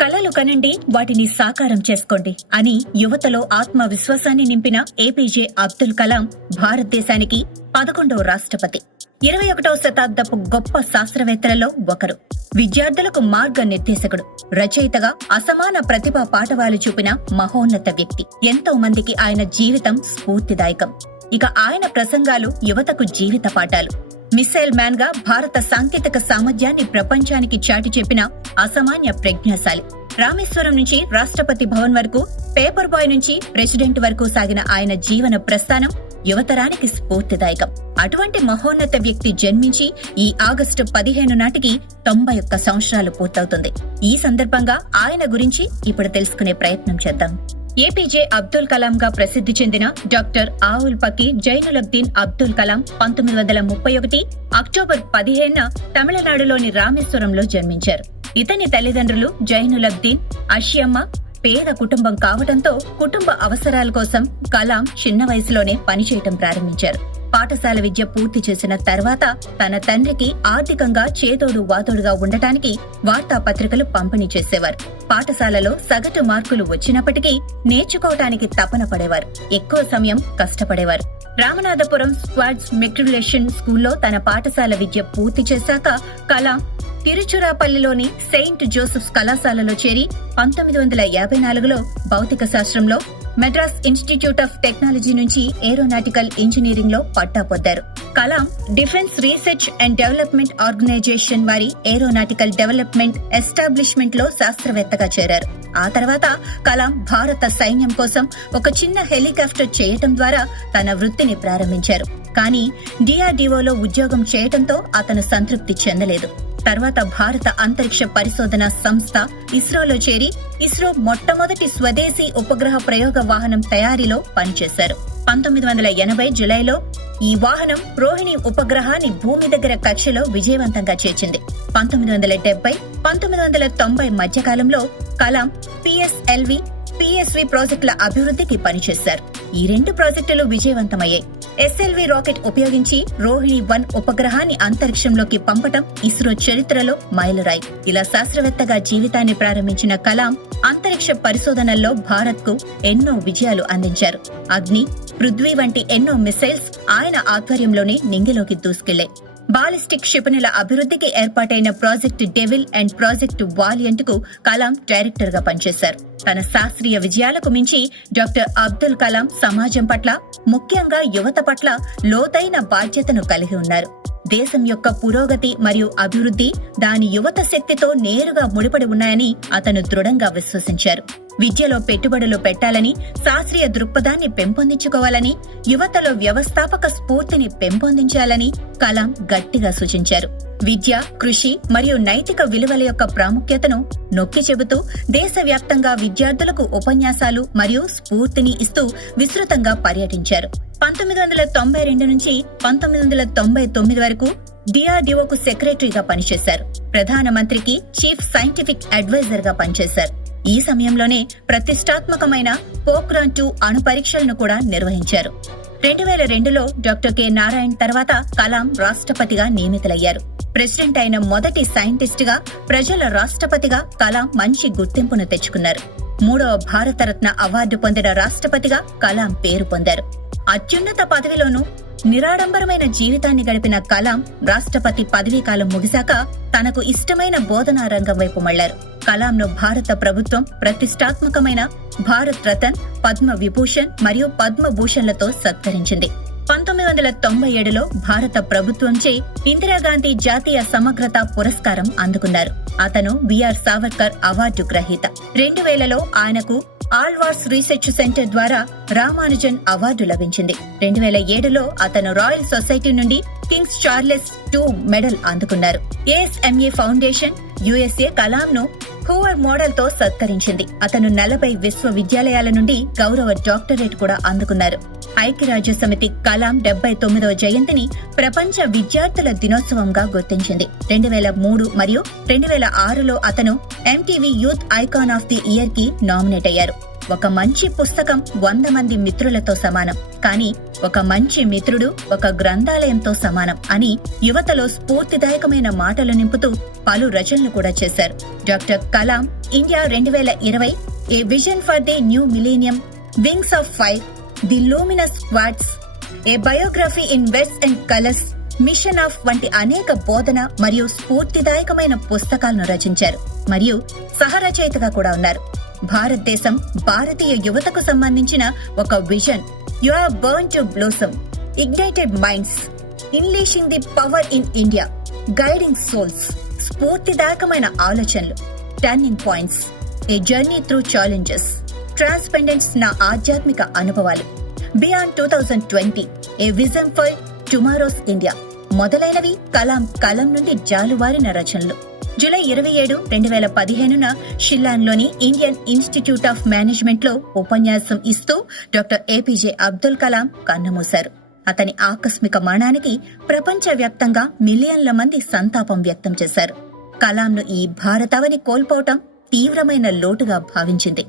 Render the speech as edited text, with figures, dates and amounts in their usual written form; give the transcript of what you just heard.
కలలు కనండి, వాటిని సాకారం చేసుకోండి అని యువతలో ఆత్మవిశ్వాసాన్ని నింపిన ఏపీజే అబ్దుల్ కలాం భారతదేశానికి 11వ రాష్ట్రపతి. 21వ శతాబ్దపు గొప్ప శాస్త్రవేత్తలలో ఒకరు. విద్యార్థులకు మార్గ నిర్దేశకుడు, రచయితగా అసమాన ప్రతిభా పాఠవాలు చూపిన మహోన్నత వ్యక్తి. ఎంతో మందికి ఆయన జీవితం స్ఫూర్తిదాయకం. ఇక ఆయన ప్రసంగాలు యువతకు జీవిత పాఠాలు. మిస్సైల్ మ్యాన్ గా భారత సాంకేతిక సామర్థ్యాన్ని ప్రపంచానికి చాటి చెప్పిన అసామాన్య ప్రజ్ఞాశాలి. రామేశ్వరం నుంచి రాష్ట్రపతి భవన్ వరకు, పేపర్ బాయ్ నుంచి ప్రెసిడెంట్ వరకు సాగిన ఆయన జీవన ప్రస్థానం యువతరానికి స్ఫూర్తిదాయకం. అటువంటి మహోన్నత వ్యక్తి జన్మించి ఈ ఆగస్టు 15 నాటికి 91 సంవత్సరాలు పూర్తవుతుంది. ఈ సందర్భంగా ఆయన గురించి ఇప్పుడు తెలుసుకునే ప్రయత్నం చేద్దాం. ఏపీజే అబ్దుల్ కలాం గా ప్రసిద్ధి చెందిన డాక్టర్ ఆవుల్ పకీర్ జైనులబ్దీన్ అబ్దుల్ కలాం 1931 అక్టోబర్ 15న తమిళనాడులోని రామేశ్వరంలో జన్మించారు. ఇతని తల్లిదండ్రులు జైనులబ్దీన్, అషియమ్మ పేద కుటుంబం కావడంతో కుటుంబ అవసరాల కోసం కలాం చిన్న వయసులోనే పనిచేయటం ప్రారంభించారు. పాఠశాల విద్య పూర్తి చేసిన తర్వాత తన తండ్రికి ఆర్థికంగా చేదోడు వాతోడుగా ఉండటానికి వార్తాపత్రికలు పంపిణీ చేసేవారు. పాఠశాలలో సగటు మార్కులు వచ్చినప్పటికీ నేర్చుకోవటానికి తపన పడేవారు. ఎక్కువ సమయం కష్టపడేవారు. రామనాథపురం స్క్వాడ్స్ మెట్రికులేషన్ స్కూల్లో తన పాఠశాల విద్య పూర్తి చేశాక కలాం తిరుచురాపల్లిలోని సెయింట్ జోసెఫ్స్ కళాశాలలో చేరి 1954లో భౌతిక శాస్త్రంలో, మెడ్రాస్ ఇన్స్టిట్యూట్ ఆఫ్ టెక్నాలజీ నుంచి ఏరోనాటికల్ ఇంజనీరింగ్ లో పట్టా పొందారు. Kalam defence research and development organisation వారి ఏరోనాటికల్ డెవలప్మెంట్ ఎస్టాబ్లిష్మెంట్ లో శాస్త్రవేత్తగా చేరారు. ఆ తర్వాత కలాం భారత సైన్యం కోసం ఒక చిన్న హెలికాప్టర్ చేయటం ద్వారా తన వృత్తిని ప్రారంభించారు. కానీ డిఆర్డీఓలో ఉద్యోగం చేయటంతో అతను సంతృప్తి చెందలేదు. తర్వాత భారత అంతరిక్ష పరిశోధన సంస్థ ఇస్రోలో చేరి ఇస్రో మొట్టమొదటి స్వదేశీ ఉపగ్రహ ప్రయోగ వాహనం తయారీలో పనిచేశారు. 1980 జులైలో ఈ వాహనం రోహిణి ఉపగ్రహాన్ని భూమి దగ్గర కక్షలో విజయవంతంగా చేర్చింది. 1970, 1990 మధ్యకాలంలో కలాం పిఎస్ఎల్వి, పిఎస్వి ప్రాజెక్టుల అభివృద్ధికి పనిచేశారు. ఈ 2 ప్రాజెక్టులు విజయవంతమయ్యాయి. ఎస్ఎల్వి రాకెట్ ఉపయోగించి రోహిణి 1 ఉపగ్రహాన్ని అంతరిక్షంలోకి పంపటం ఇస్రో చరిత్రలో మైలురాయి. ఇలా శాస్త్రవేత్తగా జీవితాన్ని ప్రారంభించిన కలాం అంతరిక్ష పరిశోధనల్లో భారత్ కు ఎన్నో విజయాలు అందించారు. అగ్ని, పృథ్వీ వంటి ఎన్నో మిసైల్స్ ఆయన ఆధ్వర్యంలోనే నింగిలోకి దూసుకెళ్లాయి. బాలిస్టిక్ క్షిపణుల అభివృద్ధికి ఏర్పాటైన project devil and project valiant కు కలాం డైరెక్టర్ గా పనిచేశారు. తన శాస్త్రీయ విజయాలకు మించి డాక్టర్ అబ్దుల్ కలాం సమాజం పట్ల, ముఖ్యంగా యువత పట్ల లోతైన బాధ్యతను కలిగి ఉన్నారు. దేశం యొక్క పురోగతి మరియు అభివృద్ధి దాని యువత శక్తితో నేరుగా ముడిపడి ఉన్నాయని అతను దృఢంగా విశ్వసించారు. విద్యలో పెట్టుబడులు పెట్టాలని, శాస్త్రీయ దృక్పథాన్ని పెంపొందించుకోవాలని, యువతలో వ్యవస్థాపక స్ఫూర్తిని పెంపొందించాలని కలాం గట్టిగా సూచించారు. విద్య, కృషి మరియు నైతిక విలువల యొక్క ప్రాముఖ్యతను నొక్కి చెబుతూ దేశవ్యాప్తంగా విద్యార్థులకు ఉపన్యాసాలు మరియు స్ఫూర్తిని ఇస్తూ విస్తృతంగా పర్యటించారు. 1992 నుంచి 1999 వరకు డిఆర్డీఓకు సెక్రటరీగా పనిచేశారు. ప్రధానమంత్రికి చీఫ్ సైంటిఫిక్ అడ్వైజర్ గా పనిచేశారు. ఈ సమయంలోనే ప్రతిష్టాత్మకమైన పోఖ్రాన్ 2 అణు పరీక్షలను కూడా నిర్వహించారు. 2002లో డాక్టర్ కె నారాయణ్ తర్వాత కలాం రాష్ట్రపతిగా నియమితులయ్యారు. ప్రెసిడెంట్ అయిన మొదటి సైంటిస్ట్ గా, ప్రజల రాష్ట్రపతిగా కలాం మంచి గుర్తింపును తెచ్చుకున్నారు. 3వ భారతరత్న అవార్డు పొందిన రాష్ట్రపతిగా కలాం పేరు పొందారు. అత్యున్నత పదవిలోనూ నిరాడంబరమైన జీవితాన్ని గడిపిన కలాం రాష్ట్రపతి పదవీకాలం ముగిశాక తనకు ఇష్టమైన బోధనా రంగం వైపు మళ్లారు. కలాంను భారత ప్రభుత్వం ప్రతిష్టాత్మకమైన భారత్ రతన్, పద్మ విభూషణ్ మరియు పద్మభూషణ్లతో సత్కరించింది. 1997లో భారత ప్రభుత్వంచే ఇందిరాగాంధీ జాతీయ సమగ్రత పురస్కారం అందుకున్నారు. అతను బిఆర్ సావర్కర్ అవార్డు గ్రహీత. 2000లో ఆయనకు ఆల్వార్స్ రీసెర్చ్ సెంటర్ ద్వారా రామానుజన్ అవార్డు లభించింది. 2007లో అతను రాయల్ సొసైటీ నుండి కింగ్స్ చార్లెస్ II మెడల్ అందుకున్నారు. ఏఎస్ఎంఏ ఫౌండేషన్ యుఎస్ఏ కలాంను హూవర్ మోడల్ తో సత్కరించింది. అతను 40 విశ్వవిద్యాలయాల నుండి గౌరవ డాక్టరేట్ కూడా అందుకున్నారు. ఐక్యరాజ్య సమితి కలాం 79వ జయంతిని ప్రపంచ విద్యార్థుల దినోత్సవంగా గుర్తించింది. 2003 మరియు 2006లో అతను MTV youth icon of the year కి నామినేట్ అయ్యారు. ఒక మంచి పుస్తకం 100 మంది మిత్రులతో సమానం, కానీ ఒక మంచి మిత్రుడు ఒక గ్రంథాలయంతో సమానం అని యువతలో స్ఫూర్తిదాయకమైన మాటలు నింపుతూ పలు రచనలు కూడా చేశారు. Doctor Kalam India 2020, a vision for the new millennium, wings of fire, the luminous quads, A biography in words and colours, machine of వంటి అనేక బోధన మరియు స్ఫూర్తిదాయకమైన పుస్తకాలను రచించారు మరియు సహరచయితగా కూడా ఉన్నారు. భారతదేశం, భారతీయ యువతకు సంబంధించిన ఒక vision, you are born to blossom, ignited minds, unleashing the power in India, guiding souls, స్ఫూర్తిదాయకమైన ఆలోచనలు, turning points, a journey through challenges, transcendence, నా ఆధ్యాత్మిక అనుభవాలు, beyond 2020, a vision for tomorrow's India మొదలైనవి కలాం నుండి జాలువారిన రచనలు. జూలై 27, 2015 షిల్లాంగ్లోని ఇండియన్ ఇన్స్టిట్యూట్ ఆఫ్ మేనేజ్మెంట్ లో ఉపన్యాసం ఇస్తూ డాక్టర్ ఏపీజే అబ్దుల్ కలాం కన్నుమూశారు. అతని ఆకస్మిక మరణానికి ప్రపంచవ్యాప్తంగా మిలియన్ల మంది సంతాపం వ్యక్తం చేశారు. కలాంను ఈ భారతావని కోల్పోవటం తీవ్రమైన లోటుగా భావించింది.